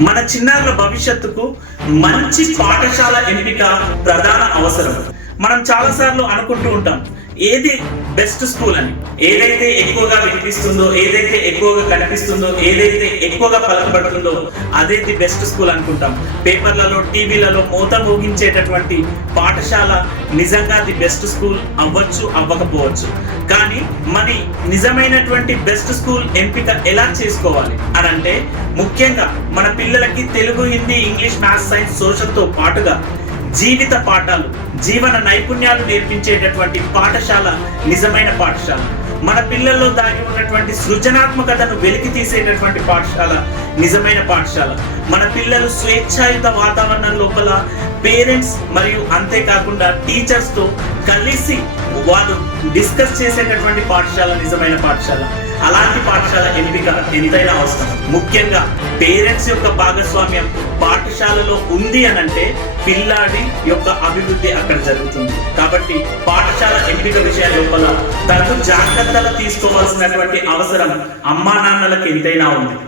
మన చిన్నారుల భవిష్యత్తుకు మంచి పాఠశాల ఎంపిక ప్రధాన అవసరం. మనం చాలాసార్లు అనుకుంటూ ఉంటాం ఏది బెస్ట్ స్కూల్ అని. ఏదైతే ఎక్కువగా వినిపిస్తుందో, ఏదైతే ఎక్కువగా కనిపిస్తుందో, ఏదైతే ఎక్కువగా పలకబడుతుందో అదైతే బెస్ట్ స్కూల్ అనుకుంటాం. పేపర్లలో, టీవీలలో మోత మోగించేటటువంటి పాఠశాల నిజంగా ది బెస్ట్ స్కూల్ అవ్వచ్చు, అవ్వకపోవచ్చు. కానీ మరి నిజమైనటువంటి బెస్ట్ స్కూల్ ఎంపిక ఎలా చేసుకోవాలి అని అంటే, ముఖ్యంగా మన పిల్లలకి Telugu, Hindi, English, maths, science, సోషల్తో పాటుగా జీవిత పాఠాలు, జీవన నైపుణ్యాలు నేర్పించేటటువంటి పాఠశాల నిజమైన పాఠశాల. మన పిల్లల్లో దాగి ఉన్నటువంటి సృజనాత్మకతను వెలికి తీసేటటువంటి పాఠశాల నిజమైన పాఠశాల. మన పిల్లలు స్వేచ్ఛాయుత వాతావరణం లోపల పేరెంట్స్ మరియు అంతేకాకుండా టీచర్స్తో కలిసి వారు డిస్కస్ చేసేటటువంటి పాఠశాల నిజమైన పాఠశాల. అలాంటి పాఠశాల ఎంపిక ఎంతైనా అవసరం. ముఖ్యంగా పేరెంట్స్ యొక్క భాగస్వామ్యం పాఠశాలలో ఉంది అనంటే పిల్లాడి యొక్క అభివృద్ధి అక్కడ జరుగుతుంది. కాబట్టి పాఠశాల ఎంపిక విషయం లోపల తగు జాగ్రత్తలు తీసుకోవాల్సినటువంటి అవసరం అమ్మా నాన్నలకు ఎంతైనా ఉంది.